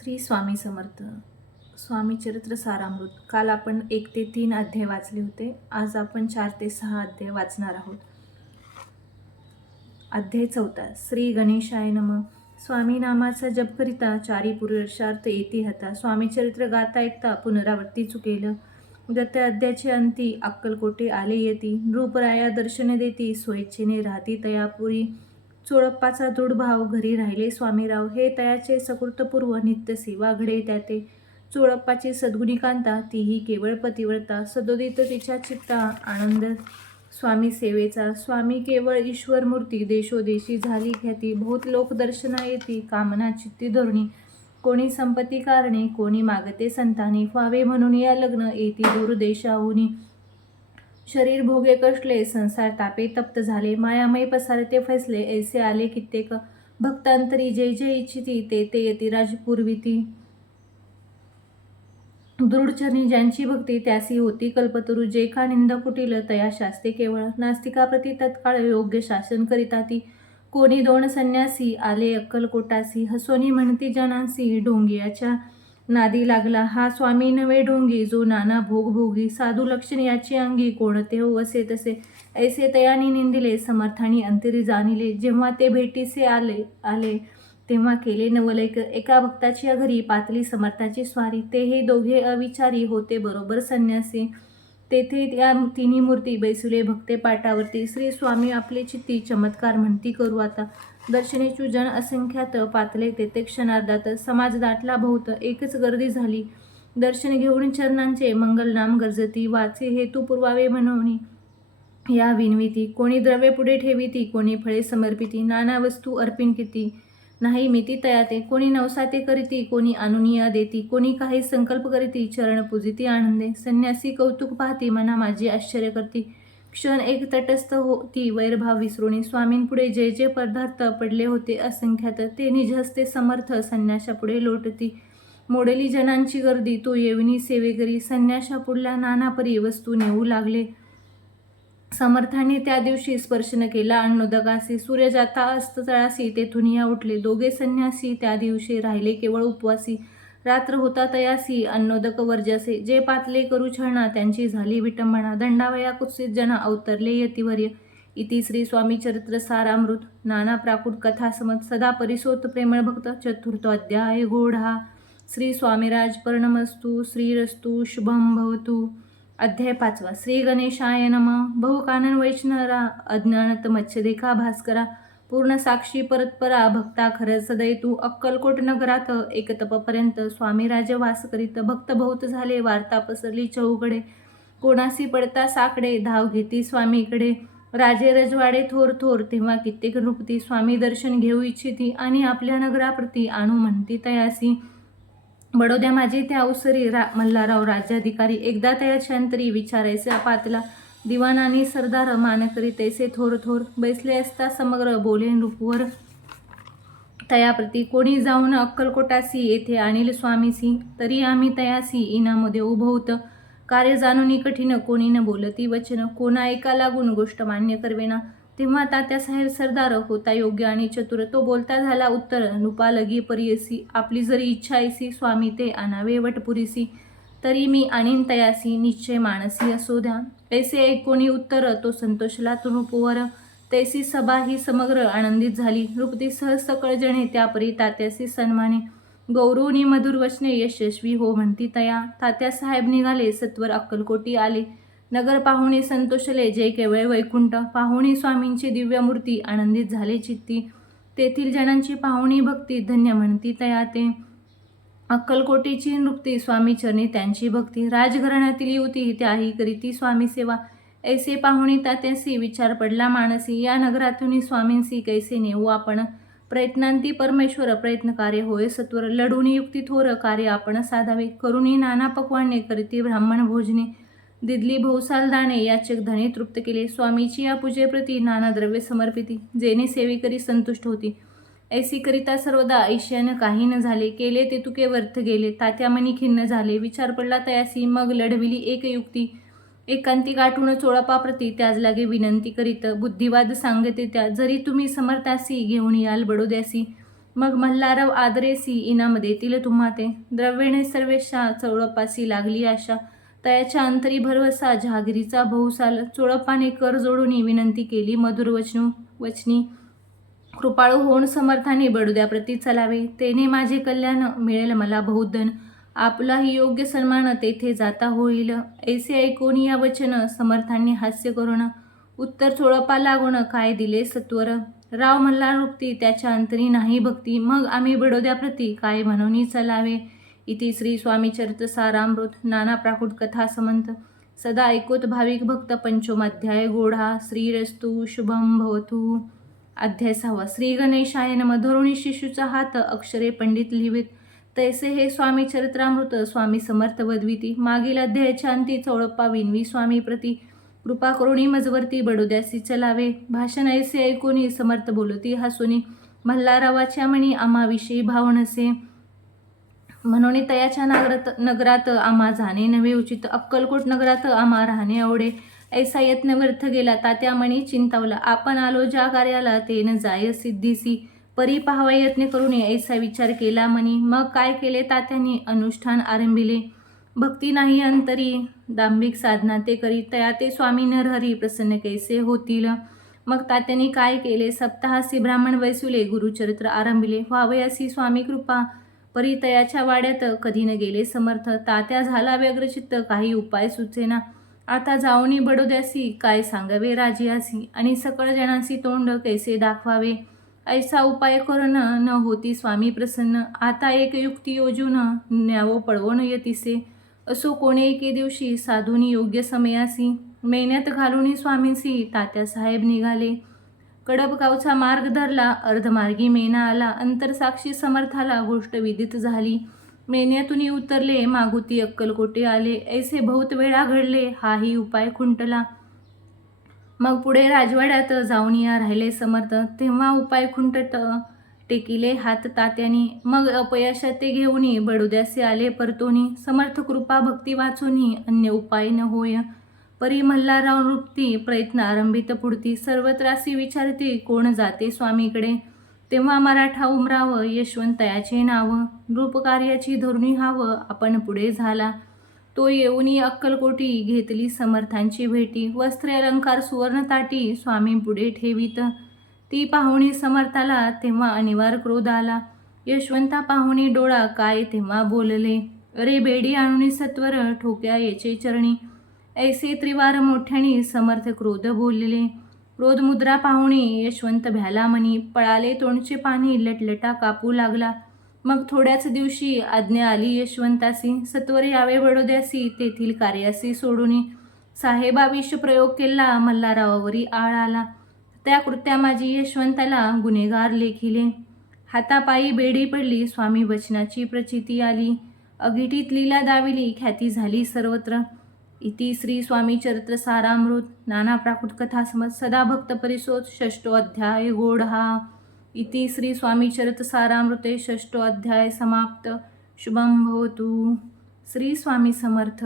श्री स्वामी समर्थ. स्वामी चरित्र सारामृत. काल आपण 1 ते 3 अध्याय वाचले होते. आज आपण 4 ते 6 अध्याय वाचणार आहोत. अध्याय 4. श्री गणेशाय नमः. स्वामी नामाचा जप करिता चारी पुरुषार्थ येती हता. स्वामी चरित्र गाता ऐकता पुनरावृत्ती चुकेल. दत्त अध्यायाचे अंती अक्कलकोटे आले येती. नृपराया दर्शन देती स्वेच्छेने राहती तयापुरी. चोळप्पाचा दृढ भाव घरी राहिले स्वामीराव. हे तयाचे सकृतपूर्व नित्य सेवा घडे त्याते. चोळप्पाची सद्गुणी कांता तीही केवळ पतिव्रता. सदोदित तिच्या चित्ता आनंद स्वामी सेवेचा. स्वामी केवळ ईश्वर मूर्ती देशोदेशी झाली ख्याती. बहुत लोक दर्शना येती कामना चित्ती धोरणी. कोणी संपत्ती कारणे कोणी मागते संतानी. व्हावे म्हणून या लग्न येती दूर देशाहुनी. शरीर भोगे कष्टले संसार तापे तप्त झाले. मायामय पसारते फैसले ऐसे आले कित्येक. भक्तांतरी जय जय इच्छिती ते ते यती राजपूर्विती. दृढचरणी ज्यांची भक्ती त्यासी होती कल्पतरू. जे का निंद कुटील तया शास्ते केवळ. नास्तिकाप्रती तत्काळ योग्य शासन करिता ती. कोणी दोन संन्यासी आले अक्कलकोटासी. हसोनी म्हणती जनांसी ढोंगियाच्या नादी लागला. हा स्वामी नवे ढोंगी जो नाना भोग भोगी. साधू लक्षण याची अंगी कोणते हो असे तसे. ऐसे तयानी निंदिले समर्थानी अंतरी जाणिले. जेव्हा ते भेटीसे आले तेव्हा केले नवलैक. एका भक्ताची घरी पातली समर्थाची स्वारी. ते हे दोघे अविचारी होते बरोबर संन्यासी. तेथे त्या तिन्ही मूर्ती बैसुले भक्ते पाटावरती. श्री स्वामी आपले चित्ती चमत्कार म्हणती करू आता. दर्शनेचू जन असंख्यात पातले तेथे क्षणार्धात. समाज दाटला बहुत एकच गर्दी झाली. दर्शन घेऊन चरणांचे मंगल नाम गरजती. वाचे हेतू पुरवावे म्हणून या विनविती. कोणी द्रव्य पुढे ठेविती कोणी फळे समर्पिती. नाना वस्तू अर्पिण किती नाही मिती तयाते. कोणी नवसाते करीती कोणी अनुनिया देती. कोणी काही संकल्प करीती चरण पूजिती आनंदे. संन्यासी कौतुक पाहती मना माझे आश्चर्य करती. क्षण एक तटस्थ होती वैरभाव विसरुणी. स्वामींपुढे जे जे पदार्थ पडले होते असंख्यात ते निजहस्ते समर्थ संन्याशापुढे लोटती. मोडेली जनांची गर्दी तो येविनी सेवेकरी. संन्याशापुढल्या नानापरी वस्तू नेऊ लागले. समर्थाने त्या दिवशी स्पर्श न केला अन्नोदकासी. सूर्य जाता अस्ततळासी तेथून या उठले. दोघे संन्यासी त्या दिवशी राहिले केवळ उपवासी. रात्र होता तयासी अन्नोदक वर्जसे. जे पातले करू छळणा त्यांची झाली विटंबना. दंडावया कुत्सित जना अवतरले यतिवर्य. इति श्री स्वामी चरित्र सारामृत. नाना प्राकृत कथा समत सदा परिसोत प्रेमळ भक्त. चतुर्थ अध्याय गोढा. श्री स्वामीराज पर्णमस्तु. श्रीरस्तु शुभम भवतु. अध्याय 5. श्री गणेशाय नमः. बहुकानन वैष्णरा अज्ञानत मच्छदेखा भास्करा. पूर्ण साक्षी परतपरा भक्ता खरं सदै तू. अक्कलकोट नगरात एक तपपर्यंत स्वामी राज वास करीत. भक्त बहुत झाले वार्ता पसरली चहूकडे. कोणासी पडता साकडे धाव घेती स्वामीकडे. राजे रजवाडे थोर थोर तेव्हा कित्येक नृपती. स्वामी दर्शन घेऊ इच्छिती आणि आपल्या नगराप्रती आणू म्हणती तयासी. बडोद्या माझे त्या अवसरी मल्हारराव राज्याधिकारी. एकदा तयाच्या अंतरी विचारायचे पातला. दिवाणानी सरदार मान करी तैसे थोर थोर. बैसले असता समग्र बोले नृपवर तयाप्रती. कोणी जाऊन अक्कलकोटासी येथे आणील स्वामीसी. तरी आम्ही तयासी इनाम देऊ बहुत. कार्य जाणून कठीण कोणी न बोलती वचन. कोणा एका लागून गोष्ट मान्य करवेना. तेव्हा तात्यासाहेब सरदार होता योग्य आणि चतुर. तो बोलता झाला उत्तर नृपा लगी परियसी. आपली जरी इच्छा ऐसी स्वामी ते आणावे वटपुरीसी. तरी मी आणीन तयासी निश्चय मानसी असो द्या. ऐसे एक कोणी उत्तर तो संतोषला नृपवर. तैसी सभा ही समग्र आनंदित झाली. नृपती सहज सकळ जणे त्यापरी तात्यासी सन्माने. गौरवनी मधुर वचने यशस्वी हो म्हणती तया. तात्यासाहेब निघाले सत्वर अक्कलकोटी आले. नगर पाहुणे संतोषले जय केवळ वैकुंठ. पाहुणी स्वामींची दिव्य मूर्ती आनंदित झाले चित्ती. तेथील जनांची पाहुणी भक्ती धन्य म्हणती तया ते. अक्कलकोटीची नृपती स्वामी चरणी त्यांची भक्ती. राजघराण्यातील युवती त्याही करीती स्वामी सेवा. ऐसे पाहुणी तात्यासी विचार पडला मानसी. या नगरातून स्वामींसी कैसे नेऊ आपण. प्रयत्नांती परमेश्वर प्रयत्न कार्य होय सत्वर. लढून युक्ती थोर कार्य आपण साधावे. करुणी नाना पक्वाने करीती ब्राह्मण भोजने. दिदली भोवसाल दाणे याचक धने तृप्त केले. स्वामीची या पूजेप्रती नाना द्रव्य समर्पिती. जेणे सेवेकरी संतुष्ट होती. ऐसी करिता सर्वदा ऐश्यान काही न झाले. केले ते तुके व्यर्थ गेले. तात्यामनी खिन्न झाले. विचार पडला तयासी मग लढविली एक युक्ती. एकांती गाठून चोळपाप्रती त्याज लागे विनंती करीत. बुद्धिवाद सांगते त्या. जरी तुम्ही समर्थासी घेऊन याल बडोद्यासी. मग मल्हारराव आदरेसी इनाम देतील तुम्हा ते, द्रव्येने सर्वेशा चोळपासी लागली आशा, तयाच्या अंतरी भरवसा जहागिरीचा बहुसाल, चोळपाने कर जोडून विनंती केली मधुर वचनी, कृपाळू होऊन समर्थाने बडोद्याप्रती चलावे, तेने माझे कल्याण मिळेल मला बहुधन, आपलाही योग्य सन्मान तेथे जाता होईल. ऐसे ऐकून या वचन समर्थांनी हास्य करून, उत्तर चोळपा लागून काय दिले सत्वर, राव मल्हार वृत्ती त्याच्या अंतरी नाही भक्ती, मग आम्ही बडोद्याप्रती काय म्हणून चलावे. इति श्री स्वामीचरित्र सारामृत नाना प्राकृत कथा समंत, सदा ऐकोत भाविक भक्त पंचमाध्याय गोढा. श्रीरस्तु शुभम भवतु. अध्याय 6. श्री गणेशाय नमः. धरुणी शिशूचा हात अक्षरे पंडित लिहित, तैसे हे स्वामी चरित्रामृत स्वामी समर्थ वदविती. मागील अध्यायाच्या अंती चोळप्पा विनवी स्वामी प्रती, कृपा करुणी मजवरती बडोद्यासी चलावे. भाषण ऐसे ऐकून समर्थ बोलती हसुनी, मल्हाररावाच्या मनी आम्हाविषयी भाव नसे, म्हणून तयाच्या नगरात आम्हा जाणे नव्हे उचित, अक्कलकोट नगरात आम्हा राहणे आवडे. ऐसा यत्न व्यर्थ गेला तात्या मनी चिंतावला, आपण आलो ज्या कार्याला ते न जाय सिद्धीसी, परी पाहावा यत्न करून ऐसा विचार केला मनी. मग काय केले तात्यांनी अनुष्ठान आरंभिले, भक्ती नाही अंतरी दांभिक साधना ते करी, तया ते स्वामी नरहरी प्रसन्न कैसे होतील. मग तात्यांनी काय केले, सप्ताहासी ब्राह्मण वैसुले गुरुचरित्र आरंभिले, व्हावे अशी स्वामी कृपा, परी तयाच्या वाड्यात कधी न गेले समर्थ, तात्या झाला व्यग्रचित्त काही उपाय सुचेना, आता जाऊनी बडोद्यासी काय सांगावे राजियासी, आणि सकळ जणांसी तोंड कैसे दाखवावे. ऐसा उपाय करून न होती स्वामी प्रसन्न, आता एक युक्ती योजून न्यावो पळवून यतिसे, असो कोणे एके दिवशी साधूनी योग्य समयासी, मेहनत घालून स्वामींसी तात्यासाहेब निघाले. कडब गावचा मार्ग धरला, अर्धमार्गी मेना आला, अंतरसाक्षी समर्थाला गोष्ट विदित झाली, मेन्यातून उतरले मागुती अक्कलकोटे आले. ऐसे बहुत वेळा घडले हाही उपाय खुंटला, मग पुढे राजवाड्यात जाऊन या राहिले समर्थ, तेव्हा उपाय खुंटत टेकिले हात तात्यानी, मग अपयशात ते घेऊन बडोद्यासे आले परतोनी, समर्थ कृपा भक्ती वाचोनी अन्य उपाय न होय. परी मल्हारराव नृपती प्रयत्न आरंभित पुढती, सर्वत्रासी विचारते कोण जाते स्वामीकडे, तेव्हा मराठा उमराव यशवंतयाचे नाव, नृपकार्याची धरुणी हाव आपण पुढे झाला, तो येऊनी अक्कलकोटी घेतली समर्थांची भेटी, वस्त्रे अलंकार सुवर्ण ताटी स्वामी पुढे ठेवीत, ती पाहुणी समर्थाला तेव्हा अनिवार्य क्रोध आला, यशवंता पाहुणी डोळा काय तेव्हा बोलले, अरे बेडी आणून सत्वर ठोक्या येचे चरणी, ऐसे त्रिवार मोठ्याने समर्थ क्रोध बोलले. क्रोध मुद्रा पाहुणी यशवंत भ्याला मनी, पळाले तोंडचे पाणी लटलटा कापू लागला. मग थोड्याच दिवशी आज्ञा आली यशवंतासी, सत्वर यावे बडोद्यासी तेथील कार्यासी सोडून, साहेबाविष प्रयोग केला मल्हाररावावरी आळ आला, त्या कृत्या माझी यशवंताला गुन्हेगार लेखिले. हातापायी बेडी पडली स्वामी वचनाची प्रचिती आली, अघिटीत लीला दाविली ख्याती झाली सर्वत्र. इति श्री स्वामी चरित्र सारामृत नाना प्राकृत कथा समज, सदा भक्त परिसोत 6 अध्याय गोढा. इति श्री स्वामी चरित्र सारामृते 6 अध्याय समाप्त. शुभम भवतु. श्री स्वामी समर्थ.